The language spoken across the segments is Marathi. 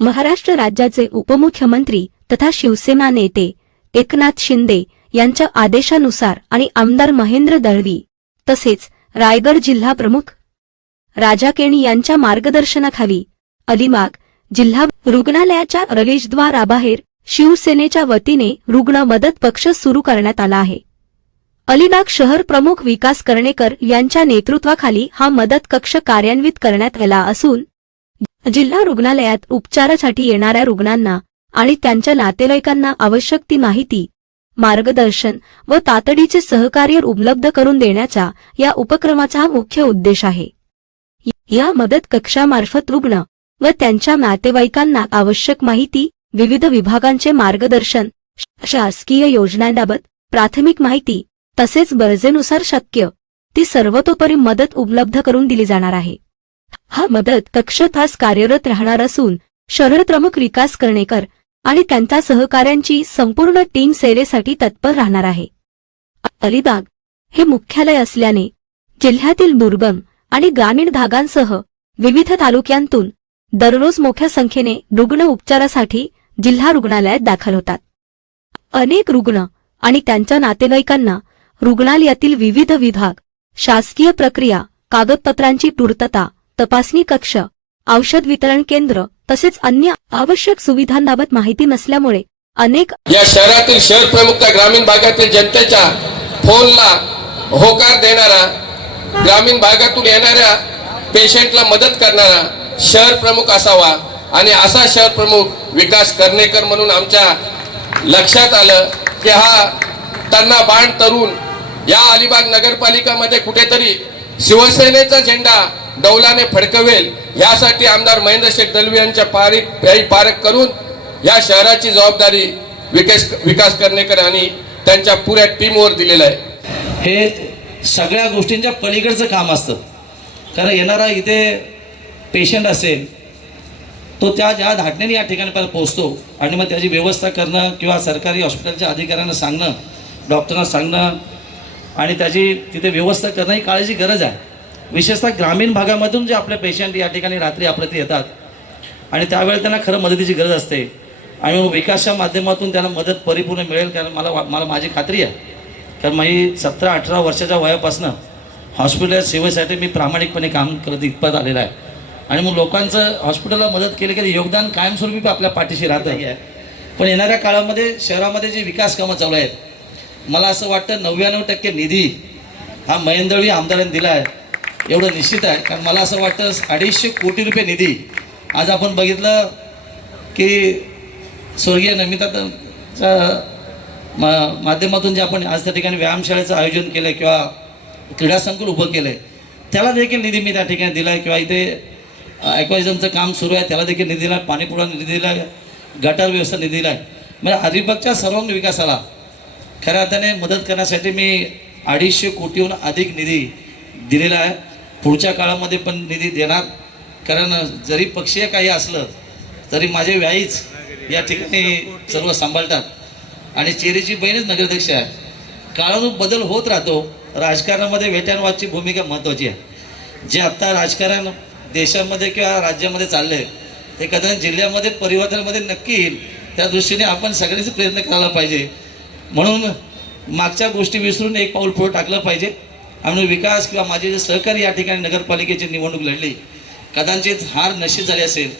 महाराष्ट्र राज्याचे उपमुख्यमंत्री तथा शिवसेना नेते एकनाथ शिंदे यांच्या आदेशानुसार आणि आमदार महेंद्र दळवी तसेच रायगड जिल्हा प्रमुख राजा केणी यांच्या मार्गदर्शनाखाली अलिबाग जिल्हा रुग्णालयाच्या प्रवेशद्वाराबाहेर शिवसेनेच्या वतीने रुग्ण मदत कक्ष सुरू करण्यात आला आहे। अलिबाग शहर प्रमुख विकास कर्णेकर यांच्या नेतृत्वाखाली हा मदत कक्ष कार्यान्वित करण्यात आला असून जिल्हा रुग्णालयात उपचारासाठी येणाऱ्या रुग्णांना आणि त्यांच्या नातेवाईकांना आवश्यक ती माहिती, मार्गदर्शन व तातडीचे सहकार्य उपलब्ध करून देण्याचा या उपक्रमाचा मुख्य उद्देश आहे। या मदत कक्षामार्फत रुग्ण व त्यांच्या नातेवाईकांना आवश्यक माहिती, विविध विभागांचे मार्गदर्शन, शासकीय योजनांबाबत प्राथमिक माहिती तसेच गरजेनुसार शक्य ती सर्वतोपरी मदत उपलब्ध करून दिली जाणार आहे। हा मदत कक्ष तास कार्यरत राहणार असून शहर प्रमुख विकास कर्णेकर आणि त्यांच्या सहकाऱ्यांची संपूर्ण टीम सेवेसाठी तत्पर राहणार आहे। अलिबाग हे मुख्यालय असल्याने जिल्ह्यातील दुर्गम आणि ग्रामीण भागांसह विविध तालुक्यांतून दररोज मोठ्या संख्येने रुग्ण उपचारासाठी जिल्हा रुग्णालयात दाखल होतात। अनेक रुग्ण आणि त्यांच्या नातेवाईकांना रुग्णालयातील विविध विभाग, शासकीय प्रक्रिया, कागदपत्रांची पूर्तता, तपासणी कक्ष, औषध वितरण केंद्र तसेच अन्य आवश्यक सुविधांबाबत माहिती नसल्यामुळे अनेक या शहरातील शहर प्रमुख ग्रामीण भागातील जनतेच्या फोनला होकार देणारा, ग्रामीण भागातून येणाऱ्या पेशंटला मदत करणारा शहर प्रमुख असावा आणि असा शहर प्रमुख विकास कर्णेकर म्हणून आमच्या लक्षात आलं की हा त्यांना बाण तरुण या अलिबाग नगरपालिकामध्ये कुठेतरी शिवसेनेचा झेंडा डौलाने फडकवेल यासाठी आमदार महेंद्र शेठ दळवी यांच्या पारख करून या शहराची जबाबदारी विकास कर्णेकर आणि त्यांच्या पुऱ्या टीमवर दिलेला आहे। हे सगळ्या गोष्टींच्या पलीकडचं काम असतं, कारण येणारा इथे पेशंट असेल तो त्या ज्या धाटणीने या ठिकाणी पोहोचतो आणि मग त्याची व्यवस्था करणं किंवा सरकारी हॉस्पिटलच्या अधिकाऱ्यांना सांगणं, डॉक्टरांना सांगणं आणि त्याची तिथे व्यवस्था करणं ही काळाची गरज आहे। विशेषतः ग्रामीण भागामधून जे आपले पेशंट या ठिकाणी रात्री आपल्याकडे येतात आणि त्यावेळेला त्यांना खरं मदतीची गरज असते आणि मग विकासच्या माध्यमातून त्यांना मदत परिपूर्ण मिळेल, कारण मला माझी खात्री आहे, कारण मी 17-18 वर्षाच्या वयापासून हॉस्पिटल सेवेसाठी मी प्रामाणिकपणे काम करत इतपत आलेलं आहे आणि मग लोकांचं हॉस्पिटलला मदत केली की योगदान कायमस्वरूपी आपल्या पाठीशी राहत आहे। पण येणाऱ्या काळामध्ये शहरामध्ये जे विकास कामं चालू आहेत, मला असं वाटतं 99% निधी हा महेंद्र दळवी आमदारांनी दिला आहे एवढं निश्चित आहे, कारण मला असं वाटतं 250 कोटी रुपये निधी आज आपण बघितलं की स्वर्गीय नमिताच्या माध्यमातून जे आपण आज त्या ठिकाणी व्यायामशाळेचं आयोजन केलं किंवा क्रीडा संकुल उभं केलं आहे त्याला देखील निधी मी त्या ठिकाणी दिला आहे, किंवा इथे ॲक्वारिझमचं काम सुरू आहे त्याला देखील निधी दिला आहे, पाणीपुरवठा निधी दिला आहे, गटार व्यवस्था निधी दिला आहे। म्हणजे अलिबागच्या सर्वांगीण विकासाला खऱ्या अर्थाने मदत करण्यासाठी मी 250 कोटीहून अधिक निधी दिलेला आहे। पुढच्या काळामध्ये पण निधी देणार, कारण जरी पक्षीय काही असलं तरी माझे व्याईच या ठिकाणी सर्व सांभाळतात आणि चेरीची बहीणच नगराध्यक्ष आहे। काळानुसार बदल होत राहतो, राजकारणामध्ये वेट्यानवादची भूमिका महत्त्वाची आहे। जे आत्ता राजकारण देशामध्ये किंवा राज्यामध्ये चाललं आहे ते कदाचित जिल्ह्यामध्ये परिवर्तनामध्ये नक्की येईल, त्या दृष्टीने आपण सगळ्यांचे प्रयत्न करायला पाहिजे। म्हणून मागच्या गोष्टी विसरून एक पाऊल पुढे टाकलं पाहिजे आणि विकास किंवा माझे जे सहकारी या ठिकाणी नगरपालिकेची निवडणूक लढली, कदाचित हार निश्चित झाली असेल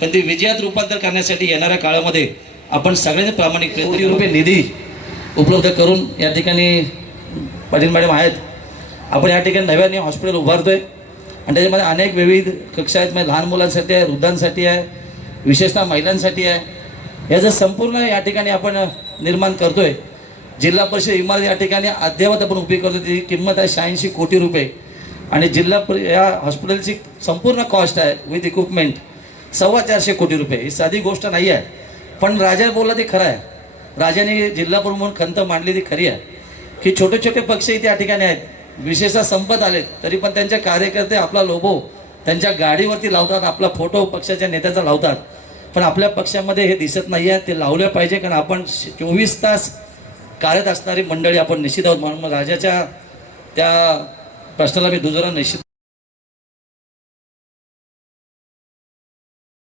पण ती विजयात रूपांतर करण्यासाठी येणाऱ्या काळामध्ये आपण सगळ्यांचे प्रामाणिक प्रयत्न रुपये निधी उपलब्ध करून या ठिकाणी पाटील मॅडम आहेत, आपण या ठिकाणी नव्याने हॉस्पिटल उभारतोय आणि त्याच्यामध्ये अनेक विविध कक्ष आहेत, म्हणजे लहान मुलांसाठी आहे, वृद्धांसाठी आहे, विशेषतः महिलांसाठी आहे। याचं संपूर्ण या ठिकाणी आपण निर्माण करतोय। जिल्हा परिषद इमारत या ठिकाणी अद्ययावत आपण उभी करतो, त्याची किंमत आहे 86 कोटी रुपये आणि या हॉस्पिटलची संपूर्ण कॉस्ट आहे विथ इक्विपमेंट 425 कोटी रुपये। ही साधी गोष्ट नाही आहे, पण राजा बोलला ते खरं आहे, राजाने जिल्हा प्रमुख म्हणून खंत मांडली ती खरी आहे की छोटे छोटे पक्ष इथे या ठिकाणी आहेत, विशेषतः संपत आलेत तरी पण त्यांचे कार्यकर्ते आपला लोगो त्यांच्या गाडीवरती लावतात, आपला फोटो पक्षाच्या नेत्याचा लावतात, पण आपल्या पक्षामध्ये हे दिसत नाही आहे, ते लावले पाहिजे, कारण आपण 24 तास कार्यरत असणारी मंडळी आपण निश्चित आहोत। म्हणून राजाच्या त्या प्रश्नाला मी दुजोरा निश्चित